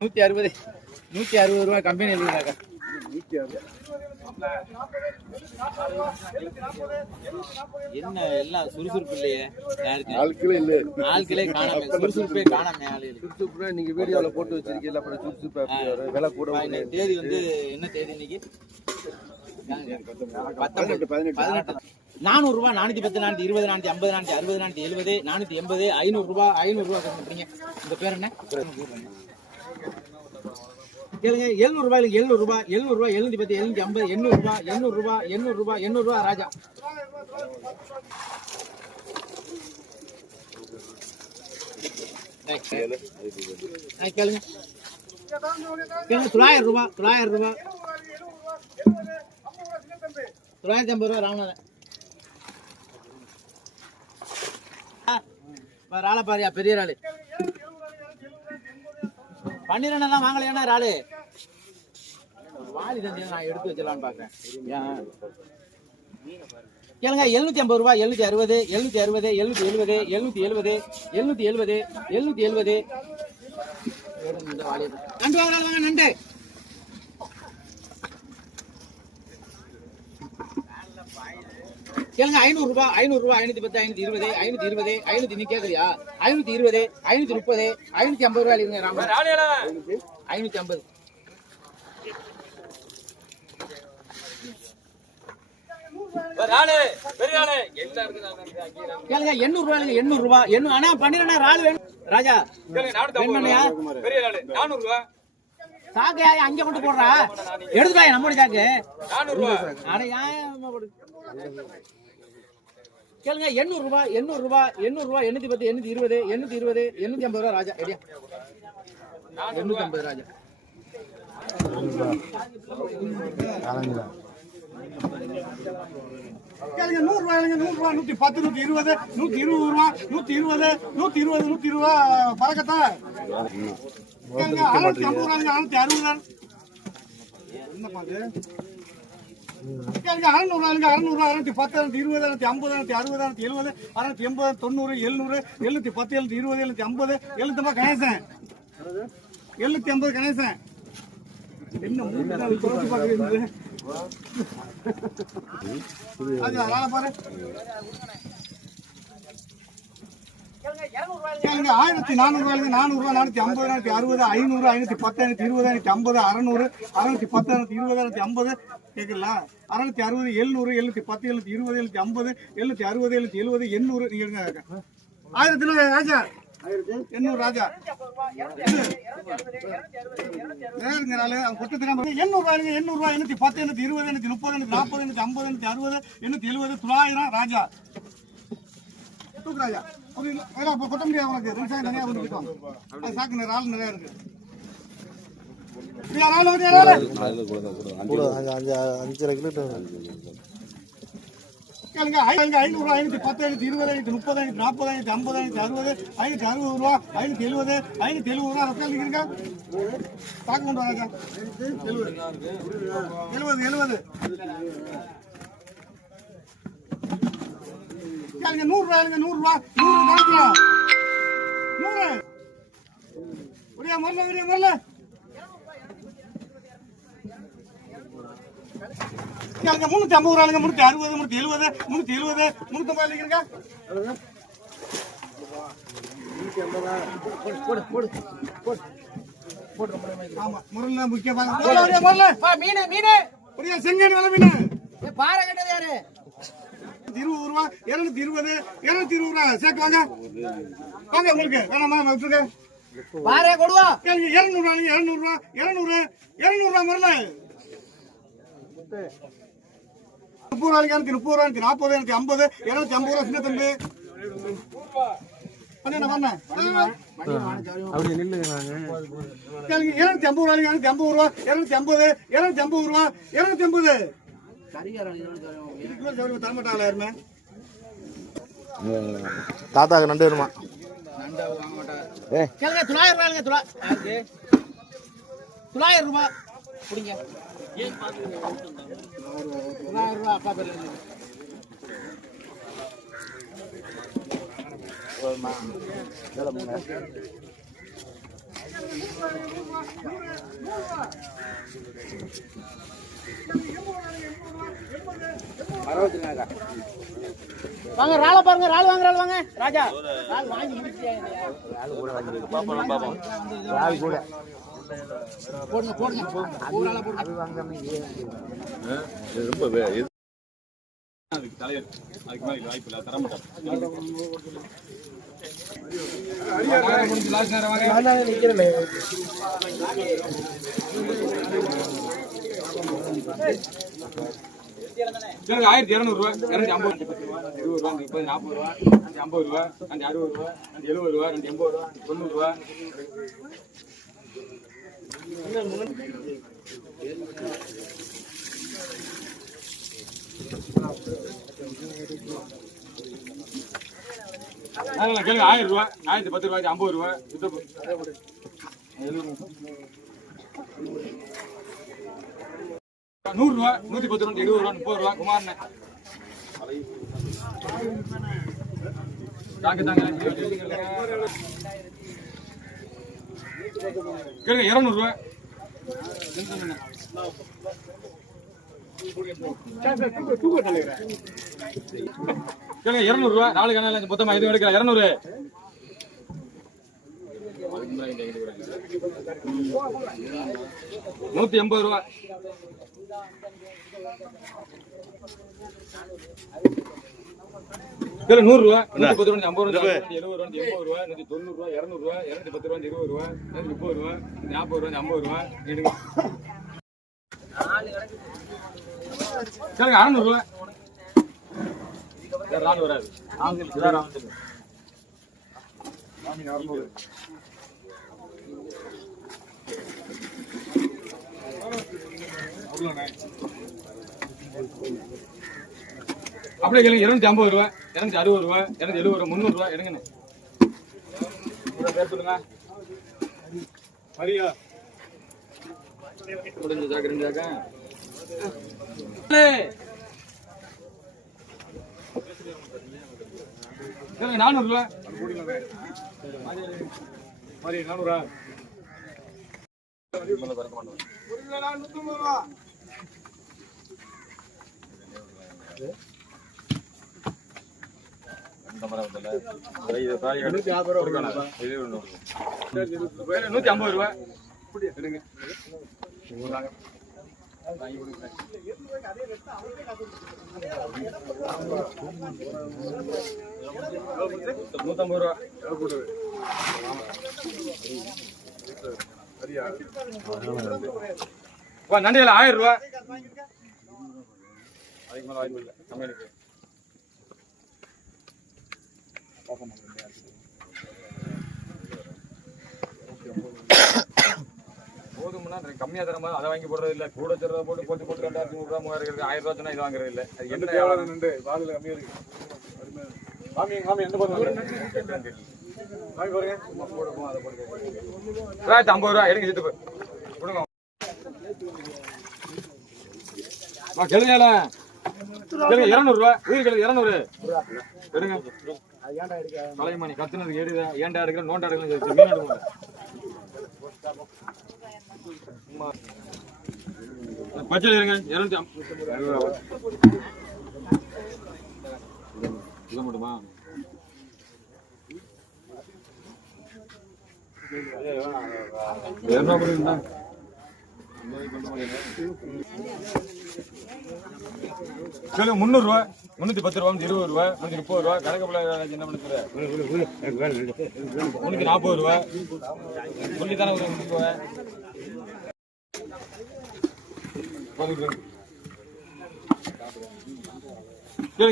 நூத்தி அறுபது. நூத்தி அறுபது ரூபாய் கம்பெனி எழுதுனாக்கா என்ன எல்லாம் சுறுசுறுப்பு இல்லையே? ஆட்களே இல்லை ஆட்களே காணாம சுறுசுறுப்பே காணாம சுறுசுறுப்புனா நீங்க வீடியோல போட்டு வச்சிருக்கீங்க அப்புறம் சுறுசுறுப்பு விலை கூட தேதி வந்து என்ன தேதி இன்னைக்கு? பத்தொன்பது. பதினெட்டு. நானூறு ரூபாய் நானூத்தி பத்து நானூத்தி இருபது நானூத்தி ஐம்பது நானூத்தி அறுபது நானூத்தி எழுபது நானூத்தி எண்பது ஐநூறு ரூபாய் ஐநூறு ரூபாய் இந்த பேர் என்ன? கேளுங்க எழுநூறு ரூபாய் இல்லைங்க எழுநூறு ரூபாய் எழுநூறு ரூபாய் எழுநூத்தி பத்து எழுநூத்தி ஐம்பது எண்ணூறு ரூபாய் எண்ணூறு ரூபாய் எண்ணூறு ரூபாய் எண்ணூறு ரூபாய் ராஜா. கேளுங்க. தொள்ளாயிரம் ரூபாய் தொள்ளாயிரம் ரூபாய். தொள்ளாயிரத்தி ஐம்பது ரூபா ராமநாதன் வேற ஆளை பாரியா பெரிய ஆளு பன்னிரெண்டு தான் வாங்கலையானா ஆளு வாலி தந்தையை நான் எடுத்து வச்சிடலான்னு பாக்குறேன் ஏன்? கேளுங்க எழுநூத்தி ஐம்பது ரூபாய் எழுநூத்தி அறுபது எழுநூத்தி அறுபது எழுநூத்தி எழுபது எழுநூத்தி எழுபது எழுநூத்தி எழுபது எழுநூத்தி எழுபது. நண்டு வாங்க வாங்க நண்டு. கேளுங்க ஐநூறு ரூபாய் ஐநூறு ரூபாய் ஐநூத்தி பத்து ஐநூத்தி இருபது ஐநூத்தி இருபது ஐநூத்தி நீ கேக்குறியா? ஐநூத்தி இருபது ஐநூத்தி முப்பது ஐநூத்தி ஐம்பது ரூபாய் இருங்க ஐநூத்தி ஐம்பது. எண்ணூறு ரூபாய் எண்ணூறு ரூபாய். எண்ணூறு ஆனா பன்னிரெண்டா ராலு வேணும். ராஜா சாக்கு அங்க கொண்டு போடுறா? எடுத்துடா நம்மோட சாக்கு? கேளுங்க எண்ணூறு ரூபாய் எண்ணூறு ரூபாய் எண்ணூறு ரூபாய் எண்ணூத்தி பத்து எண்ணூத்தி இருபது எண்ணூத்தி இருபது எண்ணூத்தி ஐம்பது ரூபாய் ராஜா எடியா எண்ணூத்தி ஐம்பது ராஜா. கேளுங்க நூறு இல்லைங்க நூறு ரூபாய் நூத்தி பத்து நூத்தி இருபது நூத்தி இருபது ரூபா நூத்தி இருபது நூத்தி இருபது நூத்தி இருபது ரூபா பழக்கத்தா? கேளுங்க அறுநூத்தி ஐம்பது ரூபாய் அறுநூத்தி அறுபது என்னப்பா இது கேளுங்க அறுநூறு ரூபாய்ங்க அறுநூறு ரூபாய் அறுநூத்தி பத்து அறுநூத்தி இருபது அறுநூத்தி ஐம்பது அறுநூத்தி அறுபது அறுநூத்தி எழுபது அறுநூத்தி எண்பது தொண்ணூறு எழுநூறு எழுநூத்தி பத்து எழுநூத்தி இருபது எழுநூத்தி ஐம்பது எழுநூத்தி ஐம்பது கணேசன். எழுநூத்தி ஐம்பது கணேசன். என்ன மூணு பாரு. ஆயிரத்தி நானூறுவாயிலிருந்து ரூபாய்க்கு நானூறு நானூத்தி ஐம்பது நானூத்தி அறுபது ஐநூறு ஐநூத்தி பத்து ஐநூத்தி இருபது ஐநூத்தி ஐம்பது அறநூறு அறுநூத்தி பத்து அறுநூத்தி இருபது அறுநூத்தி ஐம்பது. கேட்கல அறுநூத்தி அறுபது எழுநூறு எழுநூத்தி பத்து எழுநூத்தி இருபது எழுநூத்தி ஐம்பது எழுநூத்தி அறுபது எழுநூத்தி எழுபது எண்ணூறு. நீங்க ஆயிரத்தி ராஜா. எண்ணூறு ராஜா. நேருங்கிறாள் அவங்க எண்ணூறு ரூபாய்ங்க எண்ணூறு ரூபாய் எண்ணூத்தி பத்து எண்ணூத்தி இருபது எண்ணூத்தி முப்பது எண்ணூத்தி நாற்பது எண்ணூத்தி ஐம்பது எண்ணூத்தி அறுபது எண்ணூத்தி எழுபது தொள்ளாயிரம் ராஜா. தூக்கு ராஜா. ஒரு கொட்ட முடியாது உனக்கு வந்துருக்கோம் சாக்கு நிறைய ஆள் இருக்கு கேளுங்க, ஐநூறு ஐநூறு ஐநூத்தி பத்து, ஐநூத்தி இருபது, ஐநூத்தி முப்பது, ஐநூத்தி நாற்பது, ஐநூத்தி ஐம்பது, ஐநூத்தி அறுபது, ஐநூத்தி அறுபது ரூபா, ஐநூத்தி எழுபது, ஐநூத்தி எழுபது ரூபா, ரொக்கம் எழுதிக்கிறீங்க? பார்க்க கொண்டு வா ராஜா. எழுபது. எழுபது, கேளுங்க, நூறு ரூபாய்ங்க, நூறு ரூபா, நூறு ரூபாய்ங்களா? நூறு. ஒரே மரல, ஒரே மரல. கேளுங்க, முன்னூத்தி ஐம்பது ரூபாய்ங்க, முன்னூத்தி அறுபது, முன்னூத்தி எழுபது, முன்னூத்தி எழுபது, முன்னூத்தி ஐம்பது எழுதிக்கிறீங்க? ஆமா, முரல்ல முக்கியமா. முரல்ல, ஒரே முரல்ல. மீன் மீன் ஒரே செங்கேணி வலை மீனு. பாறை கட்டது யாரு இருபது ரூபா இருநூத்தி இருபது இருநூத்தி இருபது ரூபா சேர்க்க வாங்க வாங்க உங்களுக்கு வேணாமா விட்டுருங்க பாறை கொடுவா இருநூறு ரூபா இருநூறு ரூபா இருநூறு இருநூறு ரூபா முரல முப்பது ரூபாய்க்கு முப்பது ரூபாய்க்கு நாற்பது இரநூத்தி ஐம்பது இருநூத்தி ஐம்பது ரூபா சின்ன தம்பி. இருநூத்தி ஐம்பது ரூபாய்க்கு இருநூத்தி ஐம்பது ரூபா இருநூத்தி ஐம்பது இருநூத்தி ஐம்பது ரூபா இருநூத்தி ஐம்பது. தரமாட்டாங்களா யாருமே? தாத்தாக்கு நண்டு வருமா கேளுங்க தொள்ளாயிரம் தொள்ளாயிரம் தொள்ளாயிரம் ரூபாய் பிடிங்க வாங்க ராள பாருங்க ராள் வாங்க ராள் வாங்க. ராஜா. ராள் வாங்கி முடிச்சியா போடுங்க போடுங்க ஒரு ஆளா போடுங்க ரொம்ப வே- இது- ஆயிரத்தி இருநூறு ரூபா இருநூத்தி ஐம்பது இருபது ரூபா முப்பது நாற்பது ரூபா அஞ்சு ஐம்பது ரூபா அஞ்சு அறுபது ரூபா அஞ்சு எழுபது ரூபா ரெண்டு எண்பது ரூபா தொண்ணூறு ரூபா கேளுங்க ஆயிரம் ரூபா ஆயிரத்தி பத்து ரூபாய்க்கு ஐம்பது ரூபா நூறு ரூபா நூத்தி பத்து ரூபா எழுபது ரூபா முப்பது ரூபா குமார் தாங்க தாங்க கேளுங்க இரநூறுவா. கேளுங்க இருநூறு நாலு கணக்கு மொத்தமா எதுவும் எடுக்கல. இருநூறு. நூத்தி எண்பது ரூபா. இல்ல நூறு ரூபா. நூத்தி பத்து ரூபா ஐம்பது ரூபா எழுபது ரூபா எண்பது ரூபா நூத்தி தொண்ணூறு ரூபா இருநூறு ரூபா இருநூத்தி பத்து ரூபா இருபது ரூபா நூத்தி முப்பது ரூபா நாற்பது ரூபா ஐம்பது ரூபா எடுங்க. சரிங்க அறநூறு ரூபா நாலு வராது. இதான் ராமச்சந்திரன். அப்படியே கேளுங்க இருநூத்தி ஐம்பது ரூபா இருநூத்தி அறுபது ரூபா இருநூத்தி எழுபது ரூபா முந்நூறு ரூபா எடுங்கண்ணே. பேர் சொல்லுங்க. மரியா. முடிஞ்ச ஜாக்க ரெண்டு ஜாக்க கேளுங்க நானூறு ரூபா மரி நானூறா. நூத்தி ஐம்பது ரூபா. எடுங்க. நூத்தம்பது ரூபா. வா நண்டிகள் ஆயிரம் ரூபா. அதுக்கு மேல வாய்ப்பு இல்லை. போதும்னா கம்மியா தர மாதிரி அதை வாங்கி போடுறது இல்ல. கூட தரத போட்டு போட்டு போட்டு ரெண்டாயிரத்தி நூறு ரூபா மூவாயிரம் இருக்கு ஆயிரம் ரூபா சொன்னா இது வாங்குறது இல்ல. அது என்ன எவ்வளவு நின்று வாலில் கம்மியா இருக்கு. காமி காமி எந்த பக்கம்? வாங்கி பாருங்க. தொள்ளாயிரத்தி ஐம்பது ரூபா. எடுங்க சித்து கொடுங்க. கெழுங்கல உயிர் கெழுங்க இருநூறு. எடுங்க. கலைமணி கத்துனது எடுங்க ஏன்டா எடுக்கிற? நோண்டா எடுக்கணும் மீன் எடுக்கணும் பச்சை இருங்க இருநூத்தி ஐம்பது. இதை மட்டுமா? முந்நூறுரூவா என்ன முன்னூத்தி பத்து ரூபா நூத்தி இருபது ரூபா நூத்தி முப்பது ரூபா. கணக்கு பிள்ளை என்ன பண்ணுறது முன்னூத்தி நாற்பது ரூபா. முன்னூத்தி தானே ஒரு முன்னூத்தி ரூபா.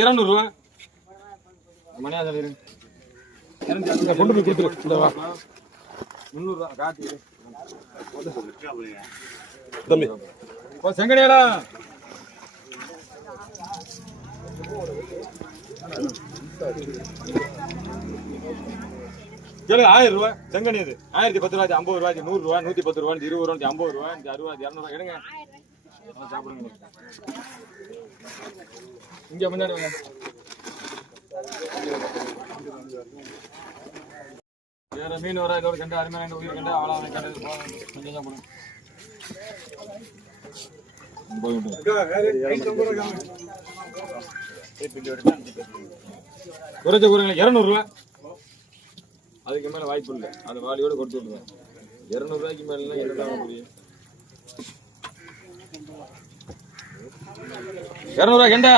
இருநூறு ரூபா. மணியா சொல்லிடு கொண்டு போய் கொடுத்துரு. இந்த வா. காட்டு. தம்பி. ஓ கேளு ஆயிரம் ரூபாய். செங்கனி இது. ஆயிரத்தி பத்து ரூபாய் ஐம்பது ரூபாய் நூறு ரூபாய் நூத்தி பத்து ரூபாய் இருபது ரூபாய் ஐம்பது ரூபாய் அறுபது இரநூறுவா எடுங்க. சாப்பிடுங்க இங்க முன்னாடி வாங்க. வேற மீன் வர இதோட கண்டு அருமையான உயிர் கண்டு. அவ்வளோ கண்டு. கொஞ்சம் கொஞ்சம் கொடுங்க போயிட்டு குறைச்ச குறைங்க. இரநூறுவா அதுக்கு மேலே வாய்ப்பு இல்லை. அந்த வாலியோட கொடுத்து விடுங்க. இரநூறுவாய்க்கு மேலாம் என்னதான் முடியும்? இரநூறுவா கெண்ட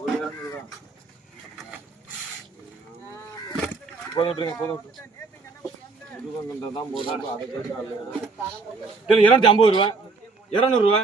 ஒரு இரநூறுவா. போதும் விட்டுருங்க, போதும் விட்டுருங்க. இது தான் இருநூத்தி ஐம்பது ரூபா இரநூறுவா